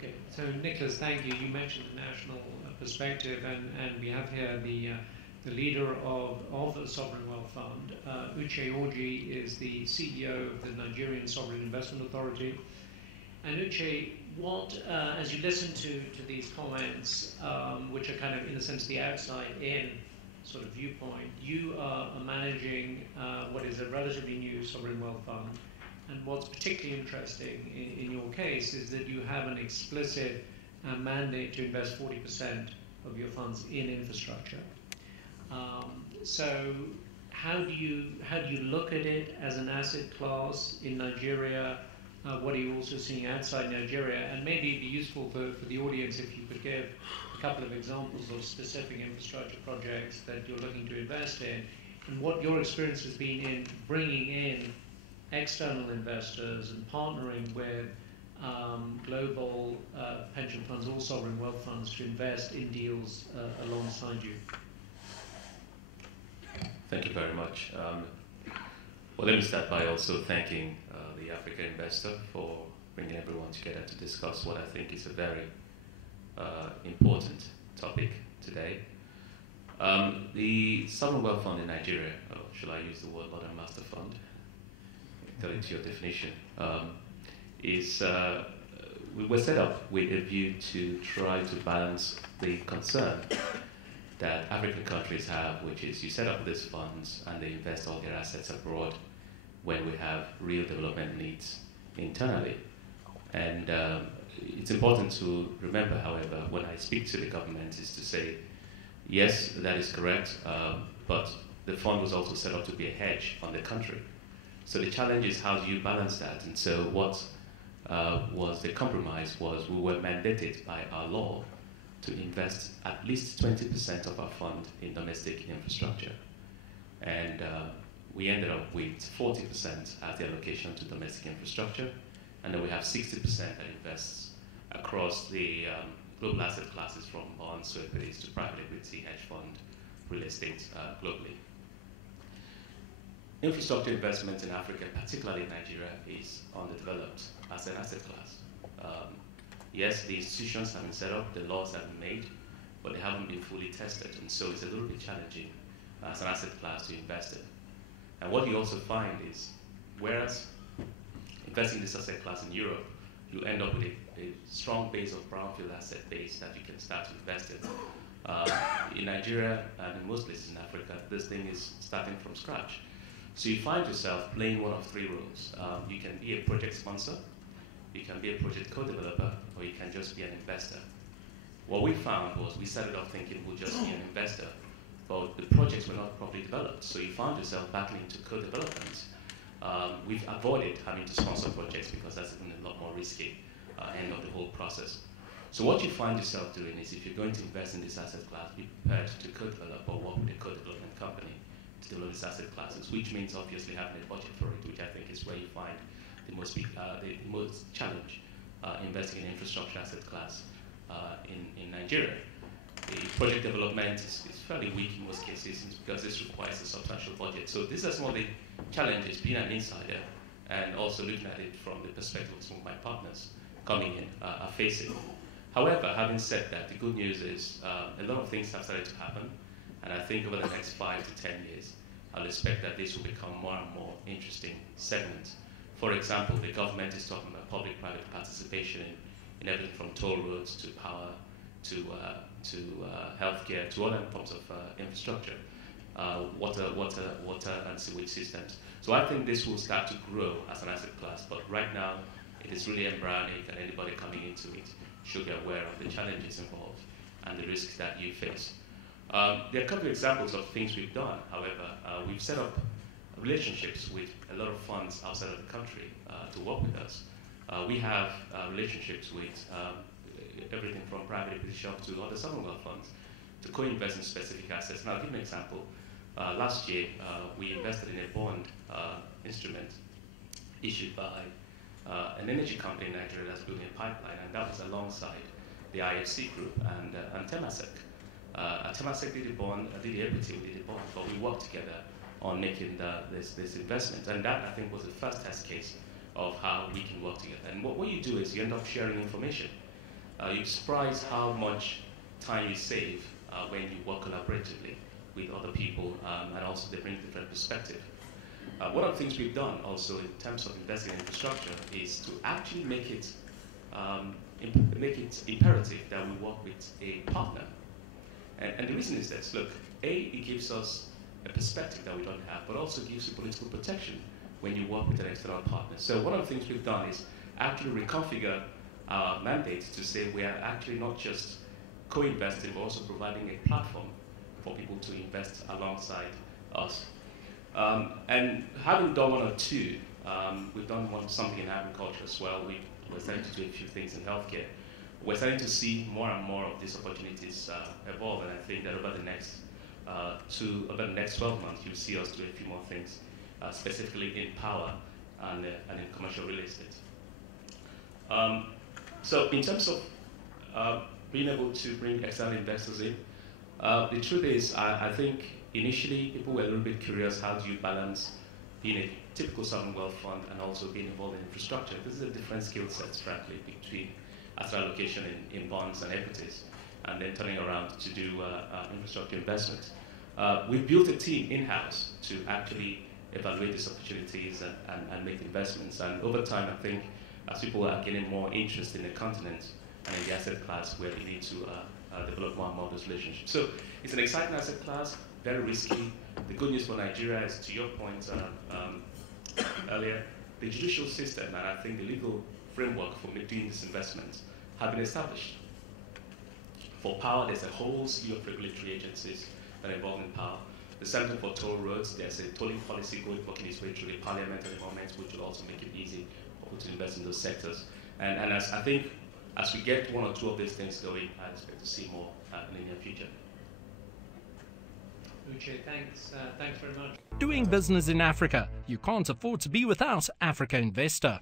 Okay, so Nicholas, thank you. You mentioned the national perspective, and we have here the leader of the Sovereign Wealth Fund. Uche Orji is the CEO of the Nigerian Sovereign Investment Authority. And Uche, as you listen to these comments, which are kind of, in a sense, the outside-in sort of viewpoint, you are managing what is a relatively new sovereign wealth fund. And what's particularly interesting in your case is that you have an explicit mandate to invest 40% of your funds in infrastructure. So how do you look at it as an asset class in Nigeria? What are you also seeing outside Nigeria? And maybe it'd be useful for the audience if you could give a couple of examples of specific infrastructure projects that you're looking to invest in, and what your experience has been in bringing in external investors and partnering with global pension funds or sovereign wealth funds to invest in deals alongside you. Thank you very much. Well, let me start by also thanking the African Investor for bringing everyone together to discuss what I think is a very important topic today. The Sovereign Wealth Fund in Nigeria, or should I use the word Modern Master Fund, according to your definition, we were set up with a view to try to balance the concern that African countries have, which is you set up these funds and they invest all their assets abroad when we have real development needs internally. And it's important to remember, however, when I speak to the government, is to say, yes, that is correct, but the fund was also set up to be a hedge on the country. So the challenge is, how do you balance that? And so what was the compromise was we were mandated by our law to invest at least 20% of our fund in domestic infrastructure. And we ended up with 40% as the allocation to domestic infrastructure, and then we have 60% that invests across the global asset classes, from bonds to equities to private equity, hedge fund, real estate globally. Infrastructure investment in Africa, particularly Nigeria, is underdeveloped as an asset class. Yes, the institutions have been set up, the laws have been made, but they haven't been fully tested, and so it's a little bit challenging as an asset class to invest in. And what you also find is, whereas investing in this asset class in Europe, you end up with a strong base of brownfield asset base that you can start to invest in. In Nigeria and in most places in Africa, this thing is starting from scratch. So you find yourself playing one of three roles. You can be a project sponsor, you can be a project co-developer, or you can just be an investor. What we found was we started off thinking we'll just be an investor, but the projects were not properly developed. So you found yourself battling to co-development. We've avoided having to sponsor projects because that's been a lot more risky end of the whole process. So what you find yourself doing is, if you're going to invest in this asset class, be prepared to co-develop or work with a co-development company to develop these asset classes, which means obviously having a budget for it, which I think is where you find the most challenge investing in infrastructure asset class in Nigeria. The project development is fairly weak in most cases because this requires a substantial budget. So these are some of the challenges being an insider and also looking at it from the perspective of some of my partners coming in are facing. However, having said that, the good news is a lot of things have started to happen, and I think over the next 5 to 10 years, I'll expect that this will become more and more interesting segments. For example, the government is talking about public-private participation in everything from toll roads to power to healthcare to other forms of infrastructure, water and sewage systems. So I think this will start to grow as an asset class, but right now it is really embryonic, and anybody coming into it should be aware of the challenges involved and the risks that you face. There are a couple of examples of things we've done. However, we've set up relationships with a lot of funds outside of the country to work with us. We have relationships with everything from private equity shops to other sovereign wealth funds to co-invest in specific assets. Now, I'll give you an example. Last year, we invested in a bond instrument issued by an energy company in Nigeria that's building a pipeline, and that was alongside the IFC group and Temasek. Temasek did the bond, did the equity, we did the bond, but we worked together on making this investment, and that, I think, was the first test case of how we can work together. And what you do is you end up sharing information. you'd be surprised how much time you save when you work collaboratively with other people, and also they bring different perspective. One of the things we've done also in terms of investing in infrastructure is to actually make it imperative that we work with a partner. And the reason is this: look, it gives us a perspective that we don't have, but also gives you political protection when you work with an external partner. So one of the things we've done is actually reconfigure our mandate to say we are actually not just co-investing, but also providing a platform for people to invest alongside us. And having done one or two, we've done something in agriculture as well. We're starting to do a few things in healthcare. We're starting to see more and more of these opportunities evolve, and I think that over the next 12 months, you'll see us do a few more things, specifically in power and in commercial real estate. So in terms of being able to bring external investors in, the truth is, I think initially people were a little bit curious: how do you balance being a typical sovereign wealth fund and also being involved in infrastructure? This is a different skill set, frankly, between asset allocation in bonds and equities, and then turning around to do infrastructure investment. We've built a team in-house to actually evaluate these opportunities and make investments. And over time, I think as people are getting more interest in the continent and in the asset class, where we need to develop more and more of those relationships. So it's an exciting asset class, very risky. The good news for Nigeria is, to your point earlier, the judicial system and I think the legal framework for doing this investment have been established. For power, there's a whole slew of regulatory agencies that are involved in power. The Center for Toll Roads, there's a tolling policy working its way through the parliament at the moment, which will also make it easy for people to invest in those sectors. And I think as we get one or two of these things going, I expect to see more in the near future. Uche, thanks very much. Doing business in Africa, you can't afford to be without Africa Investor.